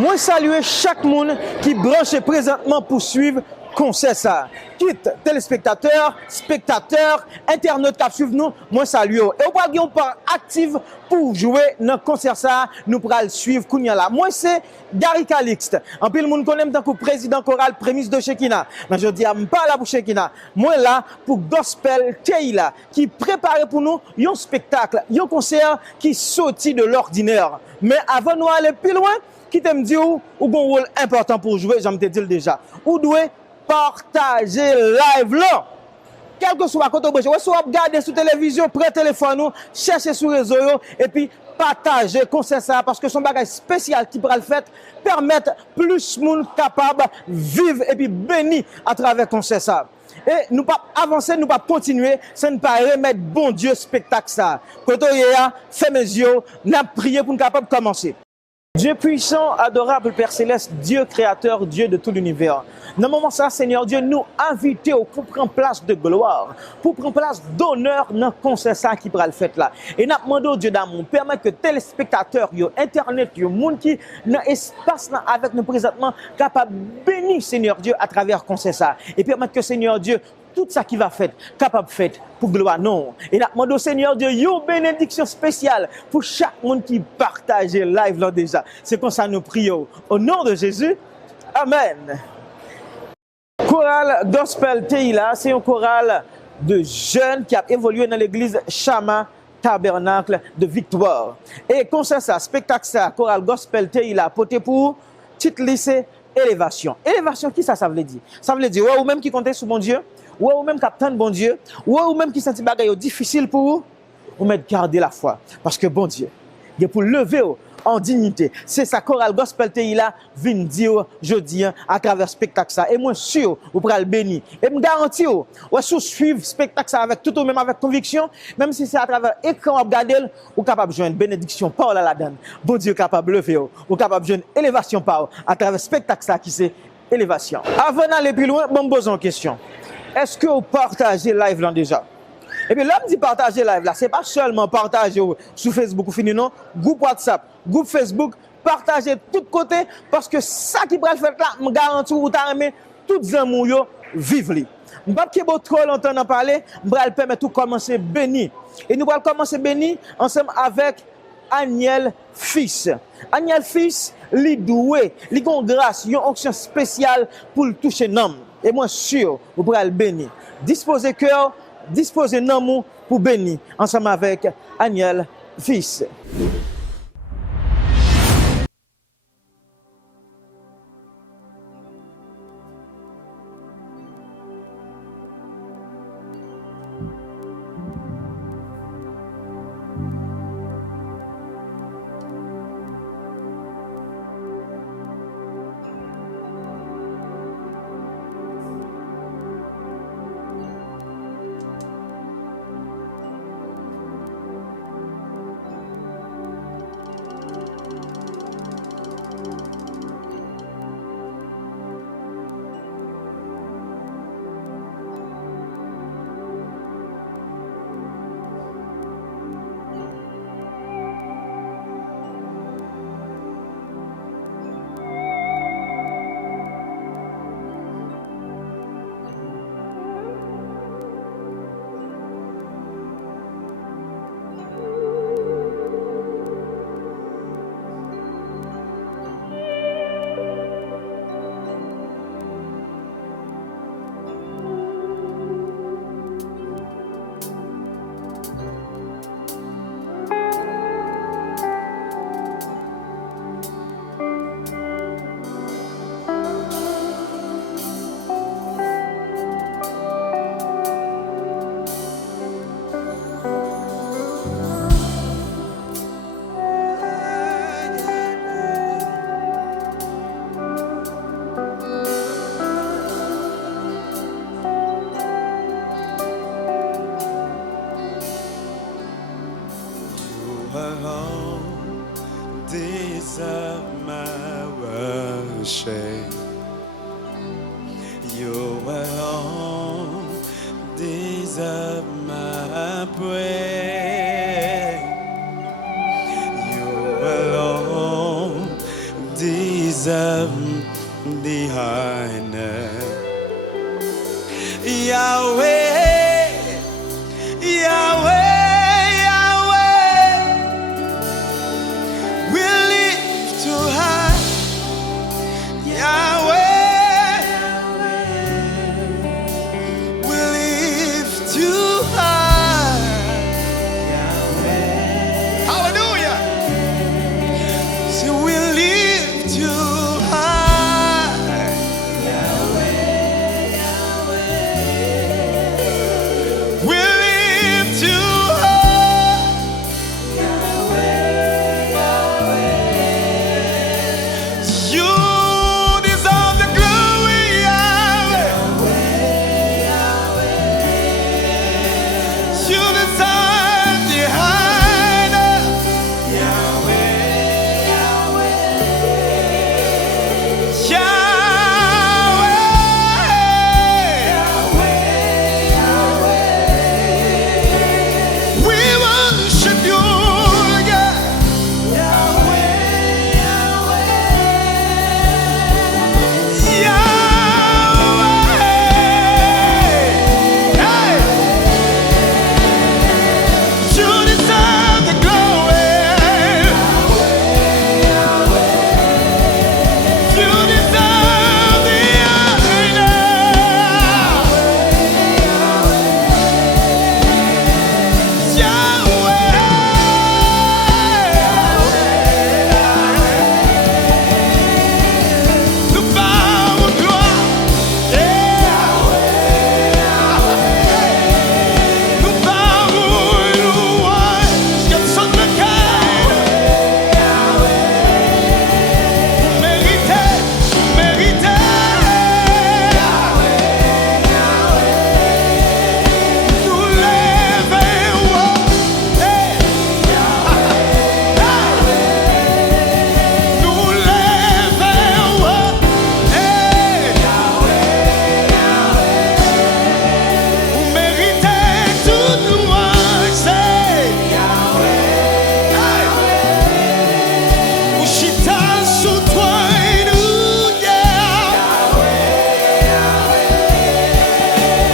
Moi saluer chaque monde qui branche présentement pour suivre concert ça. Quitte téléspectateurs, spectateurs, internautes qui suivent nous, moi salue. Et on va une part active pour jouer dans le concert ça, nous pourrons le suivre kounya là. Moi c'est Gary Calixte. En plus le monde connaît tant que président choral prémisse de Shekina. Mais je dis pas là pour Shekina. Moi là pour gospel TEHILLAH qui prépare pour nous un spectacle, un concert qui sorti de l'ordinaire. Mais avant nous aller plus loin, qui te me dit ou un rôle important pour jouer, j'en te dit déjà. Ou doit partager live là. Quel que soit côté branché, soit regarder sur télévision, près téléphone, chercher sur réseau et puis partager concert ça parce que son bagage spécial qui pourra le faire permettre plus de monde capable vivre et puis béni à travers concert ça. Et nous pas avancer, nous pas continuer, sans ne pas remettre bon Dieu spectacle ça. Quand on y a fait mes yeux, n'a prié pour nous capable commencer. Dieu puissant, adorable Père Céleste, Dieu créateur, Dieu de tout l'univers. Dans le moment ça, Seigneur Dieu, nous inviter pour prendre place de gloire, pour prendre place d'honneur dans le concert ça qui pourra le faire là. Et nous demandons Dieu d'amour, permettre que téléspectateurs, Internet, les gens qui dans l'espace avec nous présentement, capable de bénir Seigneur Dieu à travers le concert ça. Et permettre que Seigneur Dieu, tout ça qui va faire, capable de faire pour gloire non. Et nous demandons au Seigneur Dieu une bénédiction spéciale pour chaque monde qui partage live là déjà. C'est comme ça nous prions. Au nom de Jésus, Amen. Chorale Gospel TEHILLAH, c'est un chorale de jeunes qui a évolué dans l'église Chama Tabernacle de Victoire. Et comme ça, spectacle ça, chorale Gospel TEHILLAH, porté pour titre lycée Élévation. Élévation, qui ça veut dire? Ça veut dire, ou même qui comptait sur mon Dieu, ou même qui attend bon Dieu, ou même qui senti bagaille difficile pour vous, ou même garder la foi. Parce que bon Dieu, il est pour lever en dignité. C'est ça, chorale Gospel TEHILLAH vient dire jeudi à travers spectacle ça. Et moi sûr, vous pourrez le bénir. Et me garantis, ou si vous suivez spectacle ça avec tout ou même avec conviction, même si c'est à travers écran à regarder, vous capable de joindre bénédiction par la donne. Bon Dieu capable de lever, vous capable de joindre élévation par à travers spectacle ça qui c'est élévation. Avant d'aller plus loin, bon me pose une question. Est-ce que vous partagez live là déjà? Et puis l'homme dit partager live là, c'est pas seulement partager sur Facebook ou fini non, groupe WhatsApp, groupe Facebook, partager de tous côtés parce que ça qui va le faire là, me garantit ou t'as aimé toutes les amours yo vivre li. M'pas qui beau trop longtemps en parler, m'pa le permettre tout commencer béni. Et nous allons commencer béni ensemble avec Aniel fils. Aniel fils, li doué, li gon grâce, yon onction spéciale pour le toucher nom. Et moi sûr, vous pourrez le bénir. Disposez cœur, disposez nom pour bénir ensemble avec Aniel fils. You alone deserve my praise. You alone deserve deserve the honor. Yahweh, Yahweh, Yahweh, we lift you high. Yahweh, we lift you high. Hallelujah. So we lift you high. We lift you high. You deserve the glory, Yahweh. You deserve the honor. Yahweh, we worship you, God. Yahweh, hey, you deserve the glory. You deserve the honor. Yahweh, nous parlons de gloire. Nous parlons de louange. Qu'elle sonne le cœur. Méritez, méritez. Nous lèvons. Nous lèvons. Vous méritez toute louange. Vous chita sous toi et nous,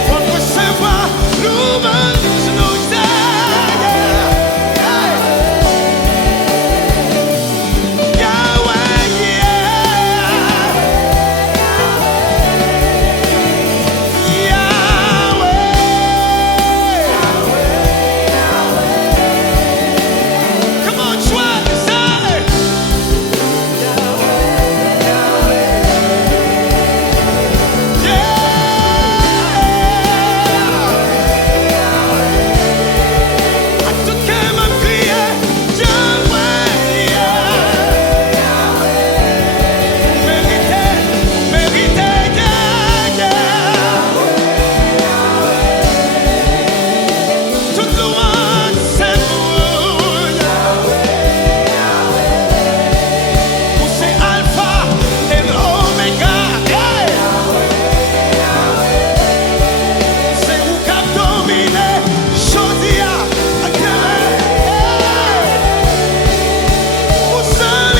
pour recevoir louange, nous Come on, try to say. À tout cœur m'a crié, méritez, méritez, toute louange, c'est vous. Vous c'est Alpha et l'Oméga. C'est vous qui avez dominé, Jodia, à vous seul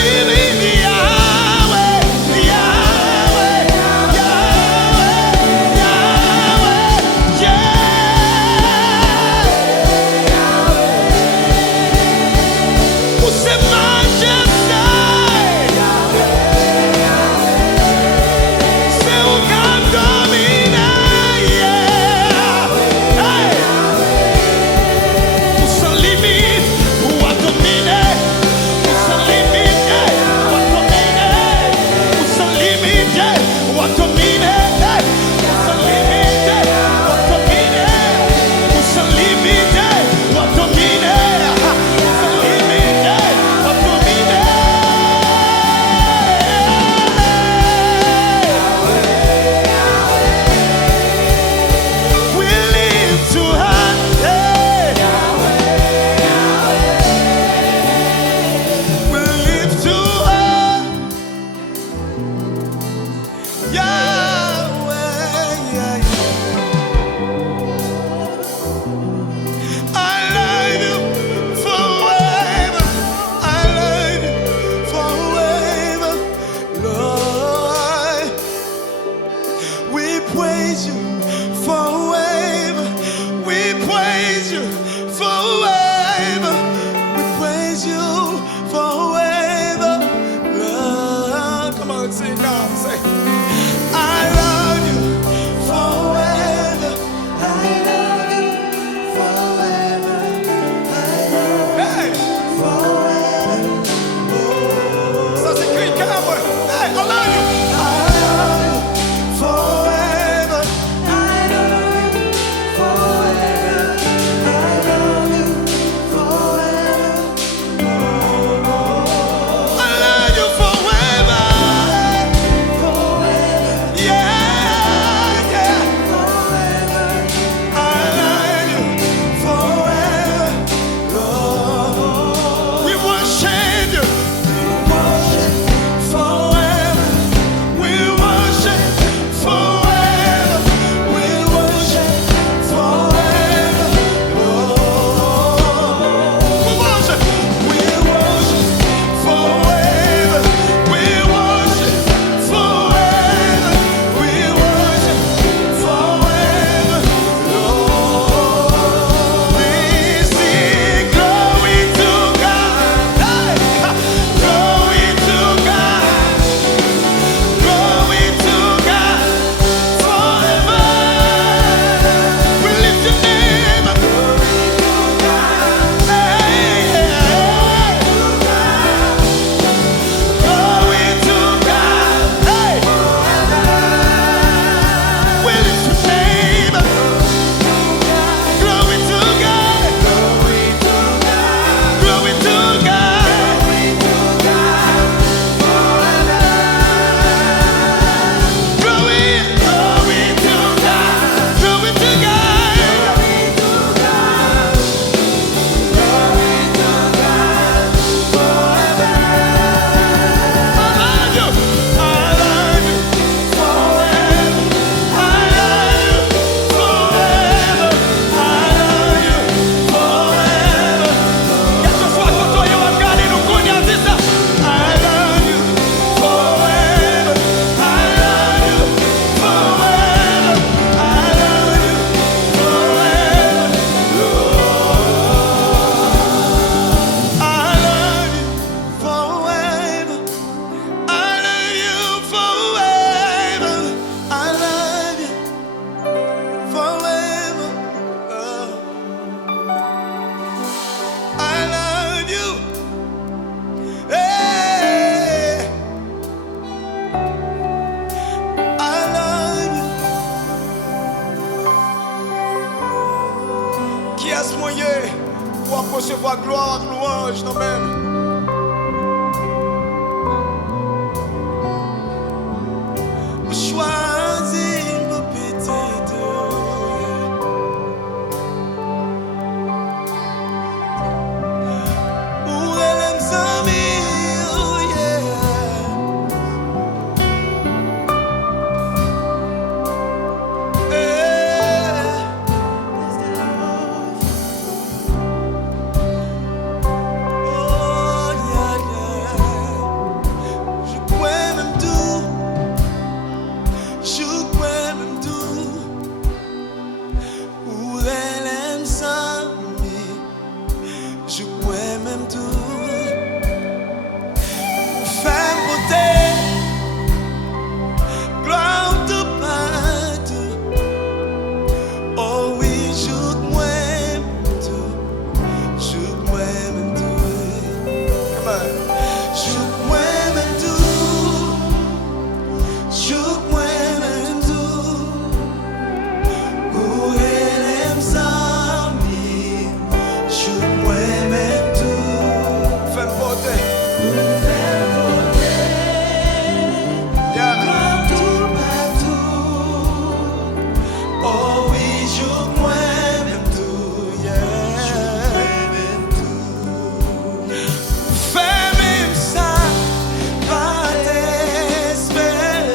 Yahweh, Yahweh, Yahweh, Yahweh, vous c'est majesté. C'est vous qui avez dominé, hey. Vous sans limite, vous avez dominé. Vous sans limite, vous avez dominé. Vous sans limite, vous avez dominé. Vous sans limite, vous avez dominé. Vous sans limite, vous avez dominé. Vous sans limite, vous avez dominé. We live too high. We live too high. Yahweh. Say, I love you forever. I love you forever. I love you forever. Ça s'écrit comme hey, I love you. I love you forever. I love you forever. I love you forever. I love you forever. Yeah, yeah. I love you forever. Lord, we worship you. Forever. We worship forever. We worship forever. Lord, we worship. We worship forever. We worship forever. We worship forever. Lord, we sing glory to God. Hey, glory to God. Glory to God forever. We lift your name. Glory to God. Hey, glory to God. Hey, we lift your name. Glory to God. Glory to God. Glory to God. Glory, glory to God. Glory to God. I love you. I love you forever. I love you forever. I love you forever. Que ce soit quand toi et moi, regardez, nous connaissons, c'est ça. I love you forever. I love you forever. I love you forever. Lord, I love you forever. I love you forever. I love you forever. I love you. Hey, I love you. Qui a ce moyen pour recevoir gloire, louange, non même? Choisis mon petit pour elle aime sa vie, oh yeah. Oh yeah, yeah. Je crois même tout. Je crois même tout. Pour elle aime sa vie. Je crois même tout. Femme beauté, gloire de partout. Oh oui, je crois même tout. Je crois même tout. Come on. Je crois même tout. Je crois même tout. Pour elle aime sa vie. Je crois même tout. Femme beauté. Yeah. Partout, partout. Oh oui, je crois même tout. Yeah. Je crois même tout. Fais même ça, pas t'espérer.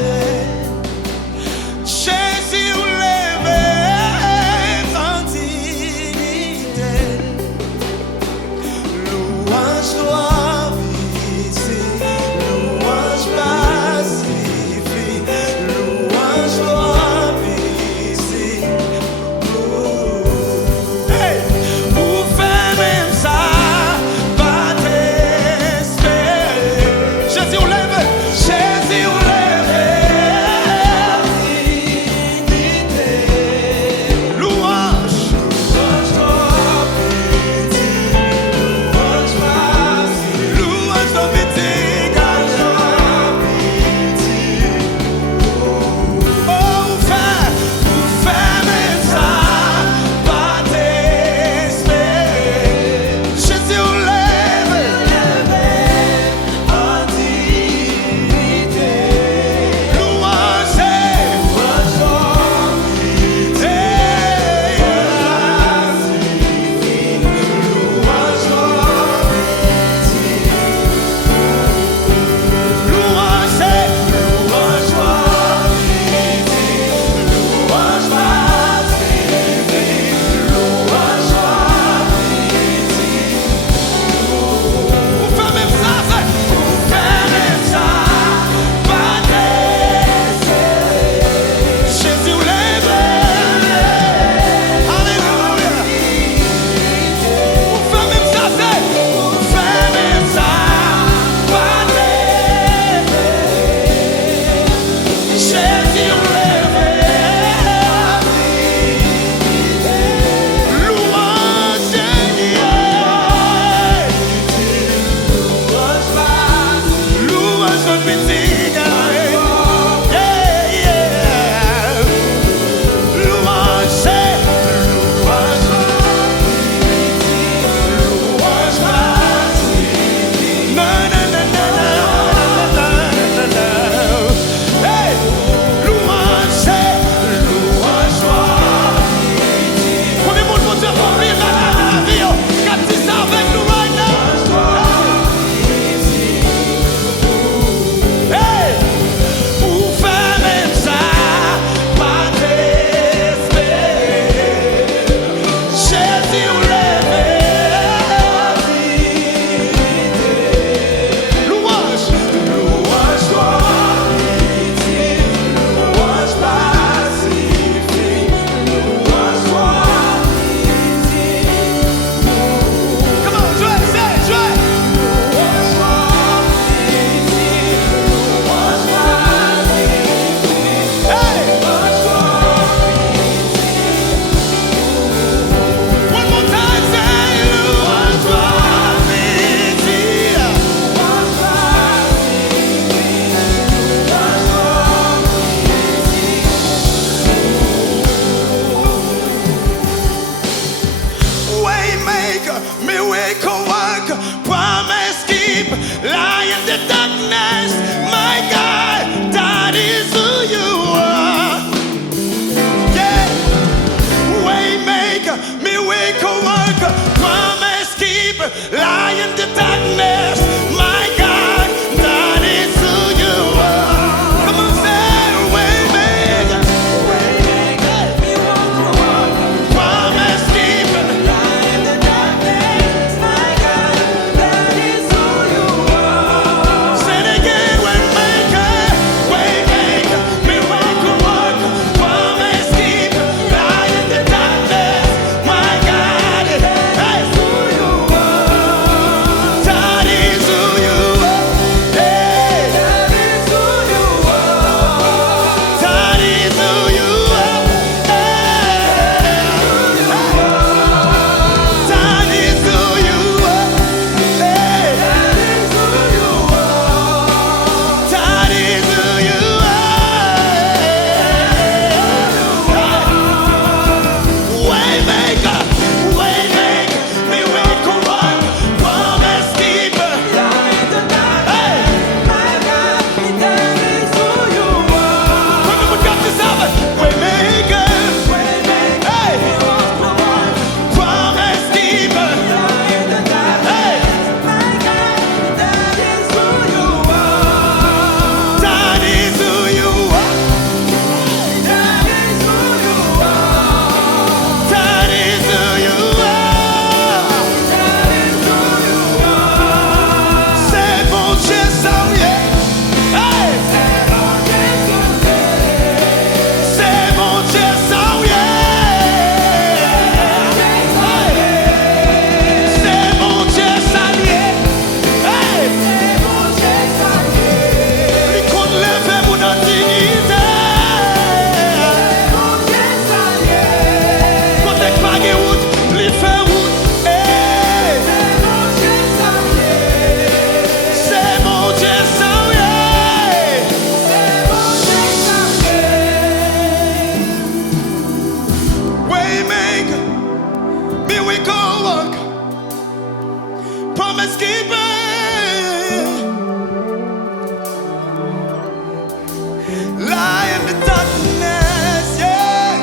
Light in the darkness, yeah.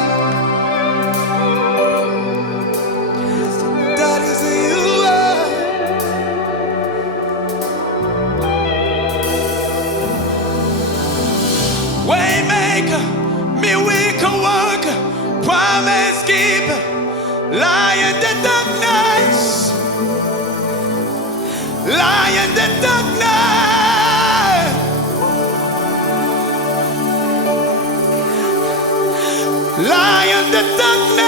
That is who you are. Waymaker, miracle worker, promise keeper. Light in the darkness. Light in the darkness. Light in the darkness.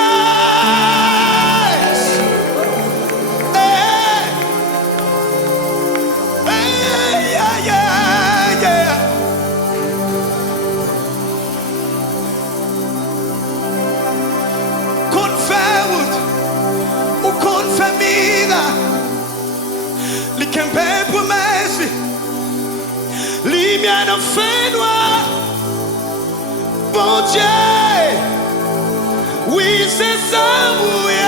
Hey. Hey, yeah, yeah, yeah. Qu'on fait route ou qu'on fait mira. Li kempe promesse, li mien en fait noir. Bon Dieu, oui c'est ça, oui.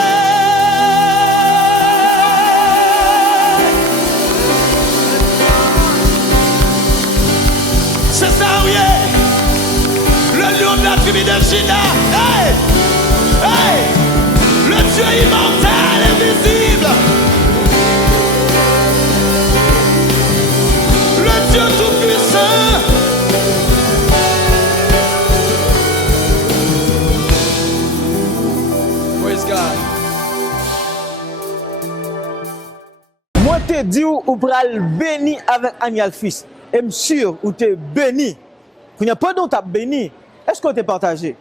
C'est ça, oui. Le lion de la tribu de Juda, hey, hey, le Dieu immortel invisible. Dieu tout-puissant. Praise God. Moi te dit ou pral béni avec Aniel fils. Et sûr ou te béni. Quand il n'y a pas d'on t'a béni, est-ce qu'on t'a partagé?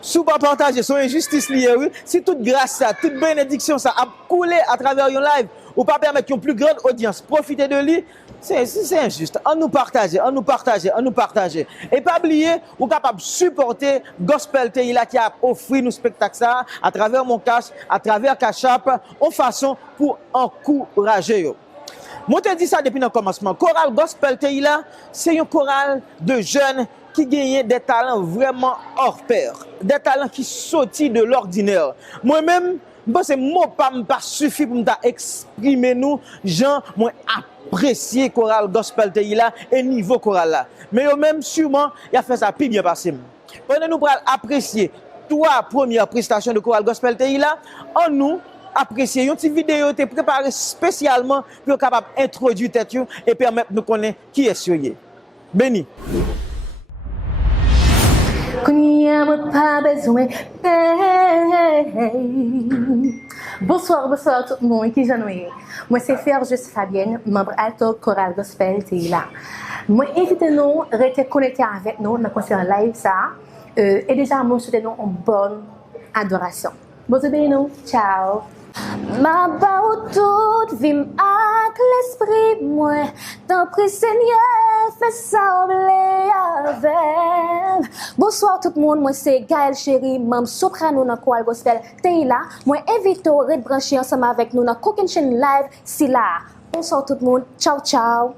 Si vous ne partagez pas son injustice liée, oui, si toute grâce, ça, toute bénédiction, ça a coulé à travers your live, ou pas permettre une plus grande audience, profiter de lui, c'est injuste. On nous partage, on nous partage, on nous partage. Et pas oublier, vous êtes capable de supporter Gospel TEHILLAH qui a offert nous spectacle ça à travers mon cash, à travers Cash App, en façon pour encourager. Moi, je te dis ça depuis le commencement. Chorale Gospel TEHILLAH, c'est une chorale de jeunes qui gagnent des talents vraiment hors pair. Des talents qui sortent de l'ordinaire. Moi-même, c'est mon pas suffit pour exprimer nous, gens, moi apprécier chorale Gospel TEHILLAH et niveau chorale là. Mais eux même sûrement, il a fait ça plus bien passé. Pendant nous pour apprécier trois premières prestations de chorale Gospel TEHILLAH, en nous apprécier une petite vidéo été préparée spécialement pour capable introduire tête et permettre de nous connaître qui est sérieux. Béni. Bonsoir tout le monde, qui j'en ai. Moi c'est Frère Juste Fabienne, membre alto chorale Gospel TEHILLAH. Moi invitez-nous à rester connectés avec nous dans le concert live ça. Et déjà moi souhaitez nous une bonne adoration. Bonjour nous, ciao. Ma bao tout vim ak l'esprit moi. Tanpri senyè, fais ça avè'l. Bonsoir tout le monde, moi c'est Gaël Chéri, membre soprano dans chorale Gospel TEHILLAH. Moi invite au Red brancher ensemble avec nous dans Cooking Chain Live si là. Bonsoir tout le monde, ciao ciao.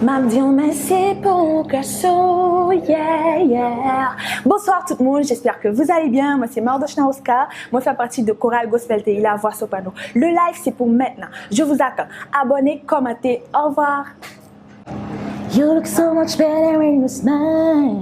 Mam Dion merci pour garçon, yeah, yeah. Bonsoir tout le monde, j'espère que vous allez bien. Moi c'est Mardochna Oscar, moi je fais partie de chorale Gospel TEHILLAH voix soprano. Le live c'est pour maintenant, je vous attends. Abonnez, commentez, au revoir. You look so much better when you smile.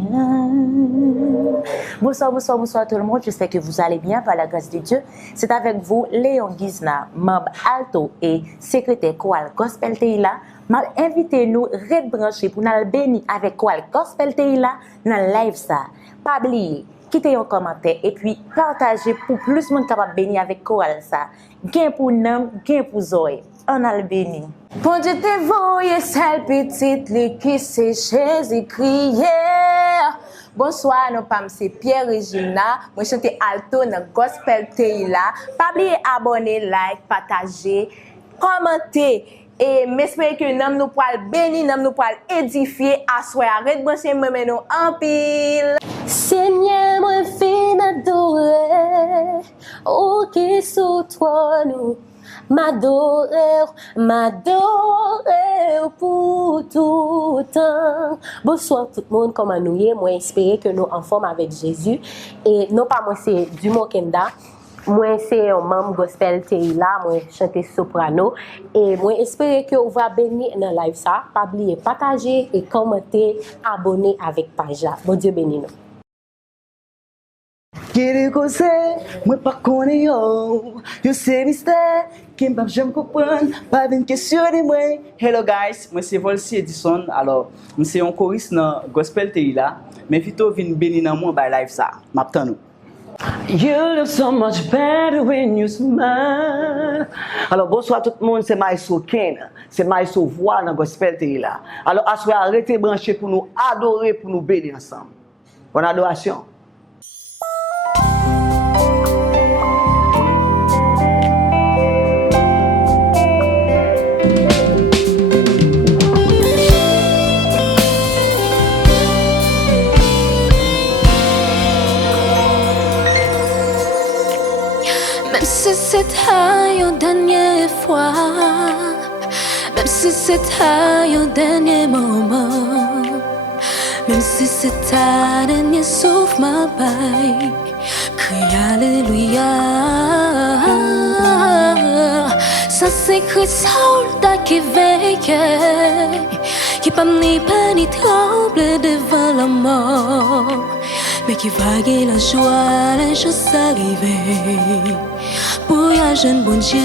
Bonsoir tout le monde, j'espère que vous allez bien par la grâce de Dieu. C'est avec vous Léon Guizna, membre alto et secrétaire chorale Gospel TEHILLAH. M'a invité nous red brancher pour nous bénir avec chorale Gospel TEHILLAH dans live ça. Pas oublier, quittez un commentaire et puis partagez pour plus de monde capable bénir avec chorale ça. Gain pour nam, gain pour zoé. On a le béni. Bon Dieu te voye celle petite li qui c'est Jésus-Christ. Bonsoir, nous pam c'est Pierre Regina. Moi chante alto dans Gospel TEHILLAH. Pas oublier abonner, like, partager, commenter. Et m'espère que nous nous pourrons bénir, nous pourrons édifier, asseoir, arrête brancher moi nous en pile. Seigneur, moi fin adorer, oh qui sous toi nous m'adorer pour tout temps. Bonsoir tout le monde, comment nous y est? Moi espérer que nous en forme avec Jésus et non pas moi c'est du Mokenda. Moi, c'est un membre gospel TEHILLAH, moi, chante soprano. Et moi, j'espère que vous va bénir dans live ça. Pas oublier partager et commenter, abonner avec page là. Bon Dieu béni nous. Kere kose, mwen pa konen yo se mystère, ken pa jem kompren, pa ven kesyon de mwen. Hello guys, mwen se Volsi Edison, alors, mwen se yon choriste nan Gospel TEHILLAH, men fito vin beni nan mwen by live sa, map tan nou. You look so much better when you smile. Alors, bonsoir tout le monde, c'est Maïso Ken, c'est Maïso Voix dans Gospel TEHILLAH. Alors, assoyez arrêtez brancher pour nous adorer, pour nous bénir ensemble. Bonne adoration. Même si c'était une dernière fois, même si c'était un dernier moment, même si c'était un dernier souffle, ma baille, crie Alléluia. Ça s'écrit soldat qui veille, qui pas ni peur ni tremble devant la mort, mais qui vague la joie, les choses arrivées. Pour un jeune bon Dieu.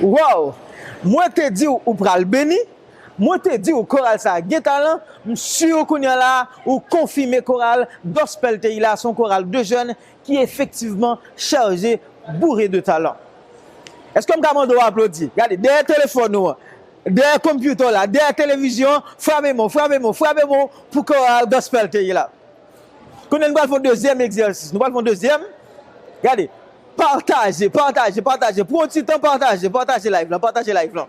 Wow! Moi te dit ou pral béni, moi te dit ou choral ça gen talent, monsieur kounya là ou confirmer choral gospel te là son choral de jeunes qui est effectivement chargé bourré de talent. Est-ce que m'kamando applaudi? Regardez derrière téléphone nous, derrière computer là, derrière télévision, frappez-moi pour choral gospel te là. Konnen nous allons faire deuxième exercice. Nous allons faire deuxième. Regardez, partagez. Prends un petit temps, partagez live là.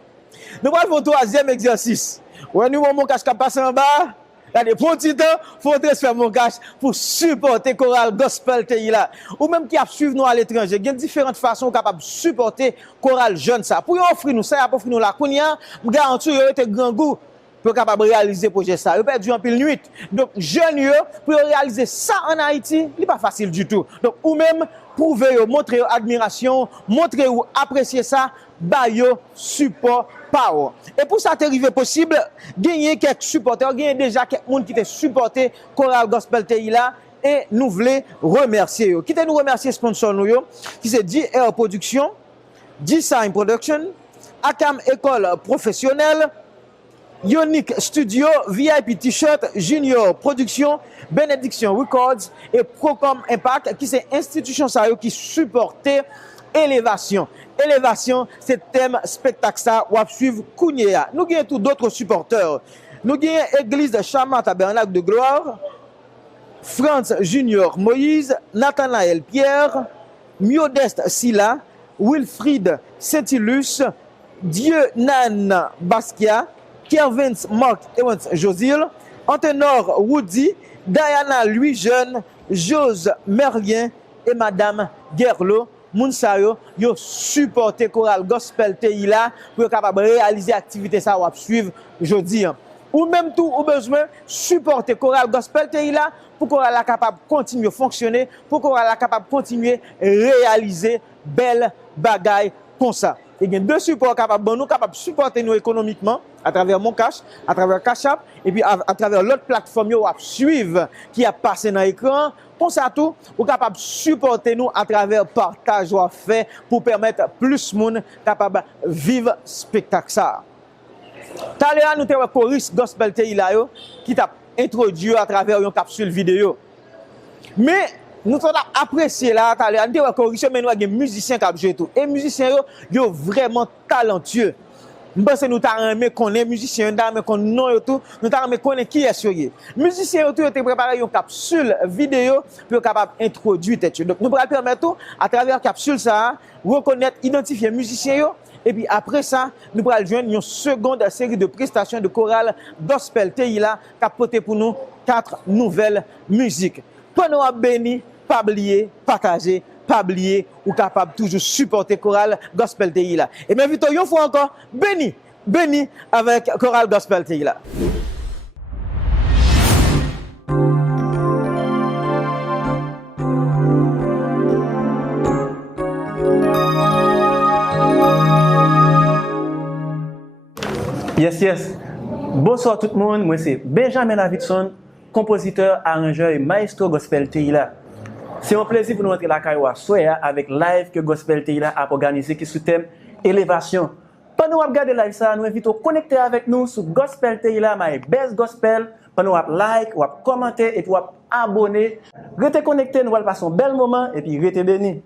Nous allons faire troisième exercice. Ouais, nous avons mon cache qui passe en bas. Regardez, prends un petit temps, faut transférer mon cache pour supporter choral gospel te là. Ou même qui a suivi nous à l'étranger. Il y a différentes façons capables de supporter choral jeune ça. Pour offrir nous ça, pour offrir nous la kounya, je garantis que vous avez grand goût pour capable réaliser projet ça. Vous perdu en pile nuit. Donc jeunes pour réaliser ça en Haïti, il n'est pas facile du tout. Donc ou même prouver montrer admiration, montrer ou apprécier ça, ba yo support power. Et pour ça t'arriver possible, gagner quelques supporters, gagner déjà quelques monde qui te supporté choral gospel te là et nous voulons remercier yo. Qui te nous remercier sponsor nous yo, qui c'est DR Production, Design Production, Akam École Professionnelle, Unique Studio, VIP T-shirt, Junior Production, Bénédiction Records et Procom Impact qui c'est institution ça qui supportait Élévation. Élévation, c'est thème spectacle ça ou à suivre Kounia. Nous avons tous d'autres supporters. Nous avons Église de Chama Tabernacle de Gloire, Franz Junior Moïse, Nathanaël Pierre, Miodeste Silla, Wilfried Saint-Ilus, Dieu Nan Basquiat, Kervin Mark Evans Josil, Antenor Woody, Diana Louis Jeune, Jose Merlien et Madame Gerlo. Mounsayo, yo supporté choral gospel te là pour capable réaliser activité ça ou suivre jeudi. Ou même tout au besoin supporter choral gospel te là pour choral capable continuer fonctionner, pour choral capable continuer réaliser belle bagaille comme ça. Il y a deux supports capables de supporter nous économiquement à travers mon cash, à travers Cash App et puis à travers l'autre plateforme à suivre qui a passé dans l'écran. Pour ça tout, ou capable de supporter nous à travers partage ou fait pour permettre plus de monde capable de vivre spectacle ça. Taléa nous avons chorus gospel te là qui t'a introduit à travers une capsule vidéo. Mais nous avons apprécié là, nous avons corrigé, mais nous avons des musiciens qui ont joué tout. Et les musiciens sont vraiment talentueux. Nous pensons nous avons connaître musiciens, nous avons connaître tout, nous avons connaître qui est sur eux. Les musiciens ont préparé une capsule vidéo pour capable introduire. Donc nous allons permettre à travers la capsule ça, reconnaître, identifier les musiciens. Et puis après ça, nous allons joindre une seconde série de prestations de chorale gospel te là qui a porté pour nous 4 nouvelles musiques. Pendant à béni, pas oublier, partager, pas oublier ou capable toujours supporter chorale gospel te là. Et bien vite une fois encore béni avec chorale gospel te là. Yes. Bonsoir tout le monde, moi c'est Benjamin Lavidson, compositeur, arrangeur et maestro gospel te là. C'est un plaisir pour nous entrer la caille avec live que gospel te là a organisé qui sous thème Élévation. Pendant qu'on regarde live ça, nous invitons à connecter avec nous sur gospel te là, my best gospel, pendant qu'on like, ou commenter et puis abonner. Restez connectés, nous allons passer un bel moment et puis restez bénis.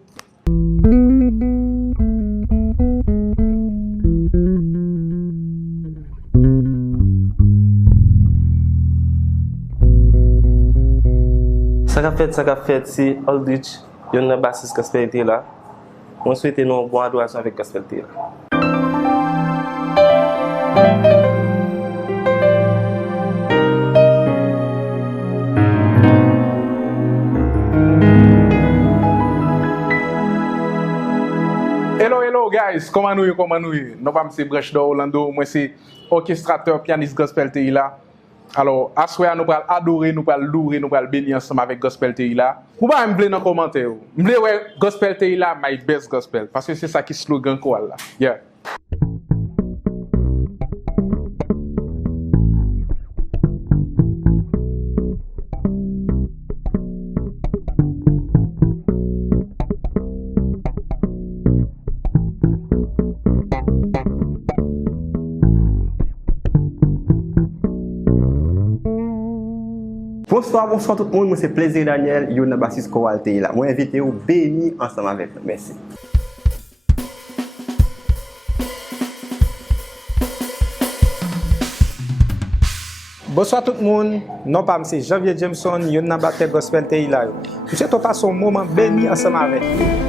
Ça qu'a fait, c'est Olritch, il y a un bassiste gospel te là. Moi, je souhaite une bonne adoration avec gospel te là. Hello guys, comment nous? Nous sommes Branchedor Aulando, moi c'est orchestrateur, pianiste gospel te là. Alors, à ce moment nous allons adorer, nous allons louer, nous allons bénir ensemble avec gospel te là. Vous pouvez me dans les commentaires. Vous voulez gospel te là, my best gospel, parce que c'est ça qui slogan quoi là. Yeah. Bonsoir tout le monde, moi c'est Plaisir Daniel, yo nan bassiste choral TEHILLAH. Moi invité ou béni ensemble avec nous. Merci. Bonsoir tout le monde, non pas c'est Janvier Jameson, yon nan Batterie gospel TEHILLAH. Monsieur tout passe un moment béni ensemble avec nous.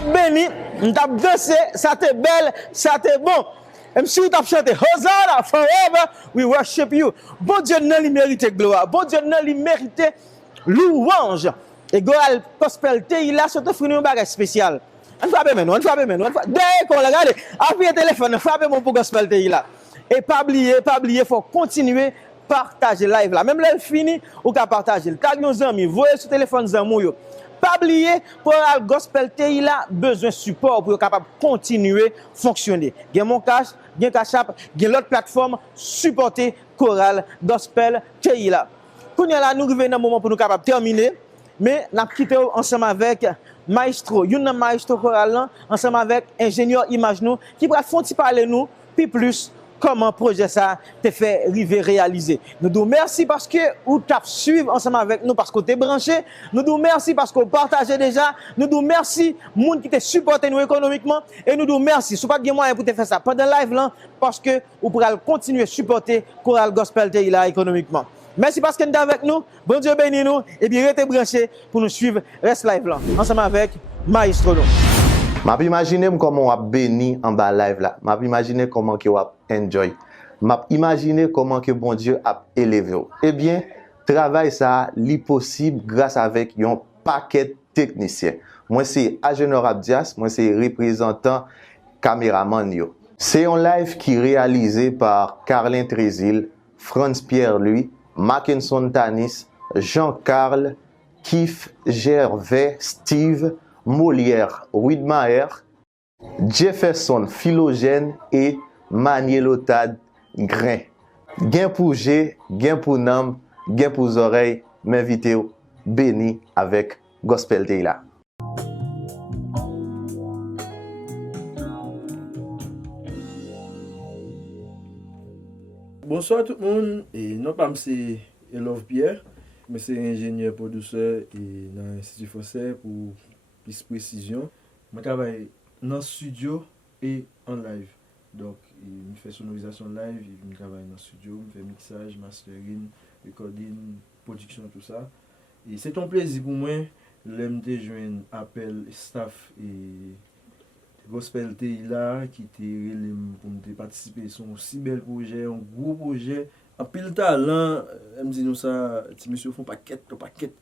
t'a béni, on t'a dansé, ça t'est belle, ça t'est bon. Même si vous t'avez chanté Hosanna, forever, we worship you. Bon Dieu, non, il mérite gloire. Bon Dieu, non, il mérite louange. Et Goral Gospel TEHILLAH, c'est un bagage spécial. On frappe maintenant, on frappe maintenant. Dès qu'on regarde, appuyez le téléphone, frappez mon pour Gospel TEHILLAH. Et pas oublier, faut continuer partager live là. Même là, il finit, ou qu'à partager. Tag nos amis, voyez sur téléphone zamo yo. Pas oublier, pour le Gospel TEHILLAH, besoin de support pour être capable de continuer à fonctionner. Gen mon cash, gen cash app, gen l'autre plateforme, supporter Choral Gospel TEHILLAH. Pour nous là, nous arrivons dans un moment pour nous capables de terminer, mais nous quitté ensemble avec Maestro, une Maestro Choral ensemble avec ingénieur image nous qui va font parler nous puis plus comment projet ça te fait rive réaliser. Nous disons merci parce que vous t'avez suivi ensemble avec nous parce que vous êtes branché. Nous disons merci parce que vous partagez déjà. Nous disons merci monde qui te supporte nous économiquement et nous disons merci. Si vous n'avez pas de moyen pour te faire ça pendant live là parce que vous pourrez continuer à supporter Choral Gospel TEHILLAH économiquement. Merci parce que vous êtes avec nous. Bon Dieu bénis nous et bien restez branchés pour nous suivre reste live là ensemble avec Maestro. M'a imaginer comment on a béni en bas live là. M'a imaginer comment que on a enjoy. M'a imaginer comment que bon Dieu a élevé. Eh bien, travail ça li possible grâce avec un paquet technicien. Moi c'est Agénor Abdias, moi c'est représentant caméraman yo. C'est un live qui est réalisé par Carlin Trésil, Franz Pierre-Louis, Mackinson Tanis, Jean-Carl, Kif Gervais, Steve, Molière, Widmaer, Jefferson, Philogène et Manielotad Grain. Gain pour G, gain pour Nam, gain pour oreilles, m'invitez béni avec Gospel TEHILLAH. Bonsoir tout le monde, et non pas c'est Elov Pierre, mais c'est ingénieur producteur et dans l'Institut Fossé pour plus précision. Je travaille dans le studio et en live. Donc, je fais sonorisation live, je travaille dans le studio, je fais mixage, mastering, recording, production, tout ça. Et c'est un plaisir pour moi de joindre appel staff et Gospel TEHILLAH qui était pour me participer à un si bel projet, un gros projet. En pile talent, me dit nous ça, petit monsieur font paquet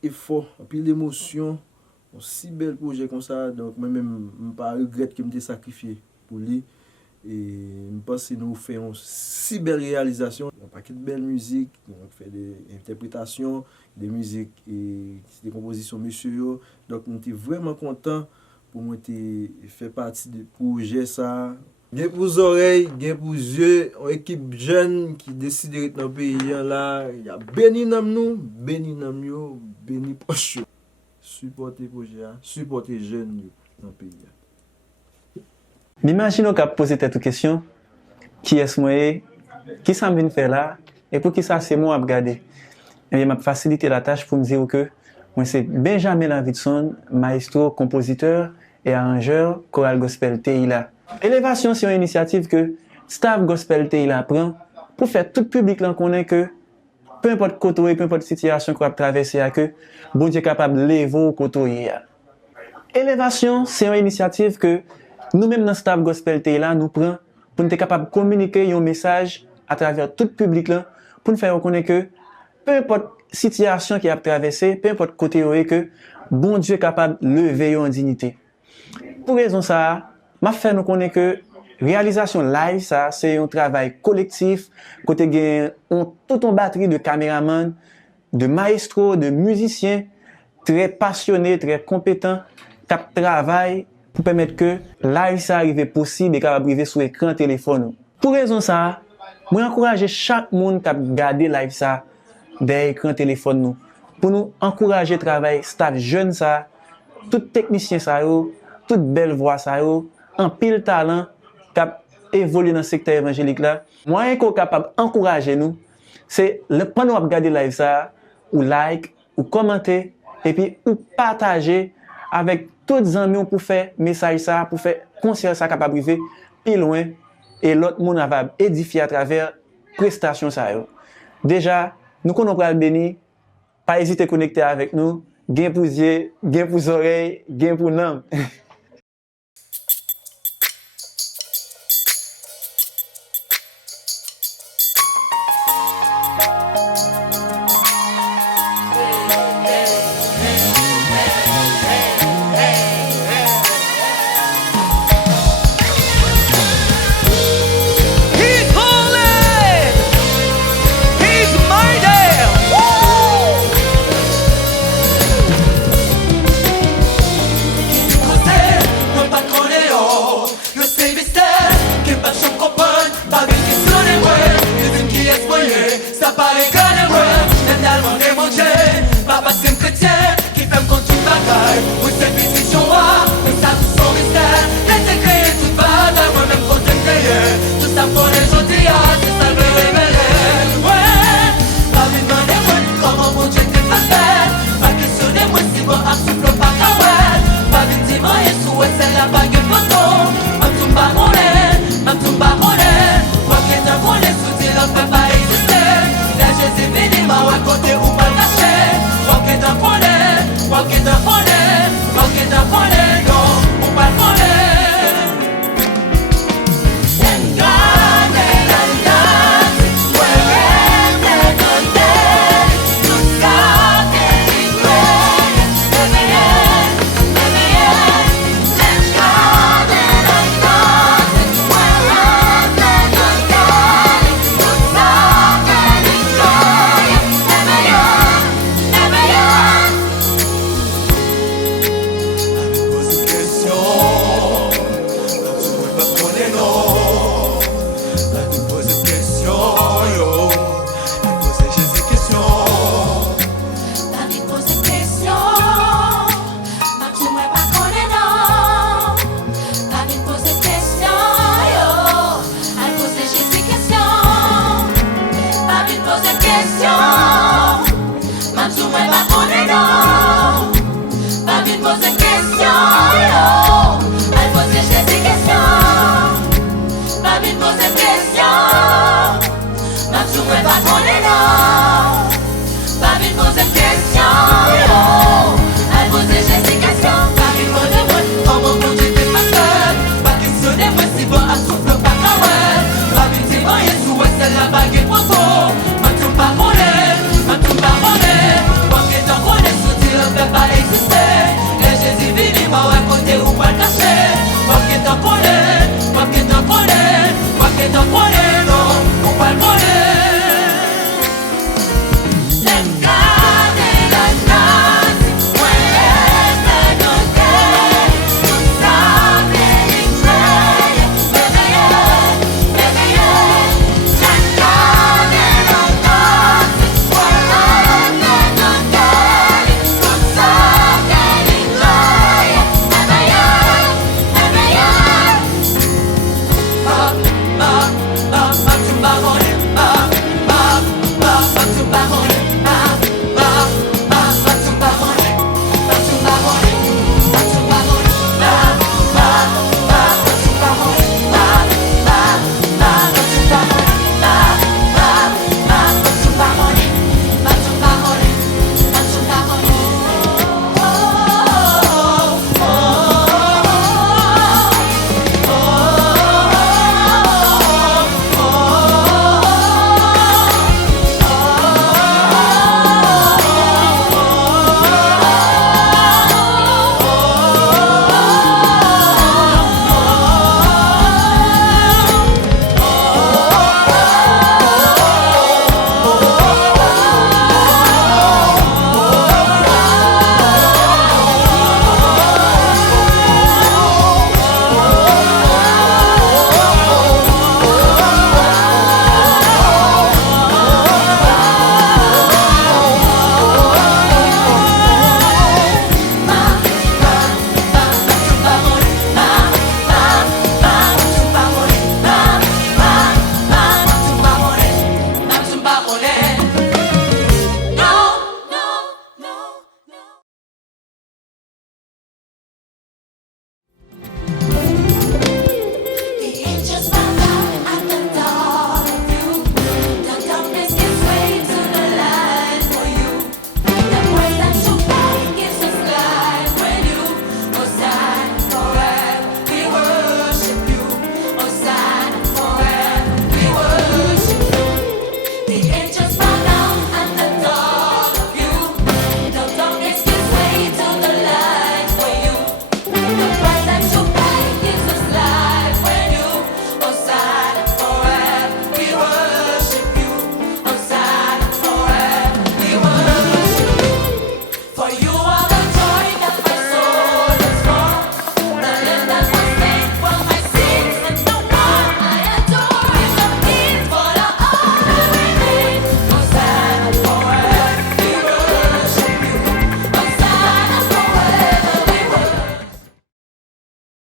effort, en pile d'émotion, un si bel projet comme ça. Donc moi-même, je ne pas regrette que je me sacrifié pour lui. Et je pense que nous faisons une si belle réalisation, un paquet de belles musiques, on fait des interprétations, des musiques et des compositions monsieur. Donc je suis vraiment content pour moi de faire partie du projet ça. Gain pour oreilles, gain pour yeux, une équipe jeune qui décide d'être dans le pays là, il y a béni nous, béni nous, béni proche. Supporter le projet, supporter les jeunes dans le pays. M'imaginons qu'à poser cette question, qui est-ce moi, qui ça me faire là, et pour qui ça c'est moi à regarder. Et bien, m'a facilité la tâche pour me dire que moi c'est Benjamin Lavidson, maestro, compositeur et arrangeur Choral Gospel TEHILLAH. Evelation, c'est une initiative que staff Gospel TEHILLAH prend pour faire tout le public là connaît que peu importe côté, peu importe situation qu'on va traverser, que bon Dieu est capable de lever au côté. Evelation, c'est une initiative que nous-mêmes dans staff Gospel TEHILLAH nous prenons pour nous être capable de communiquer un message à travers tout le public là pour nous faire reconnaître que peu importe situation qui a traversé, peu importe côté que bon Dieu est capable de lever en dignité. Pour raison ça, m'a fait nous connaître que réalisation live ça c'est un travail collectif côté gain toute une batterie de caméramans, de maestros, de musiciens très passionnés, très compétents qui travaillent pour permettre que live ça arrive possible et capable arriver sur écran téléphone. Pour raison ça, moi encourager chaque monde qui regarder live ça derrière écran téléphone nous pour nous encourager travail staff jeune ça, tout technicien ça yo, toute belle voix ça yo, en pile talent cap évoluer dans le secteur évangélique là. Moyen qu'on capable encourager nous, c'est le pendant on regarder live ça ou like ou commenter et puis ou partager avec tous les amis pour faire message ça, pour faire concert ça capable arriver plus loin et l'autre monde va édifier à travers prestation ça yo. Déjà, nous qu'on va le bénir, pas hésiter à connecter avec nous, gain pour yeux, gain pour oreilles, gain pour nam.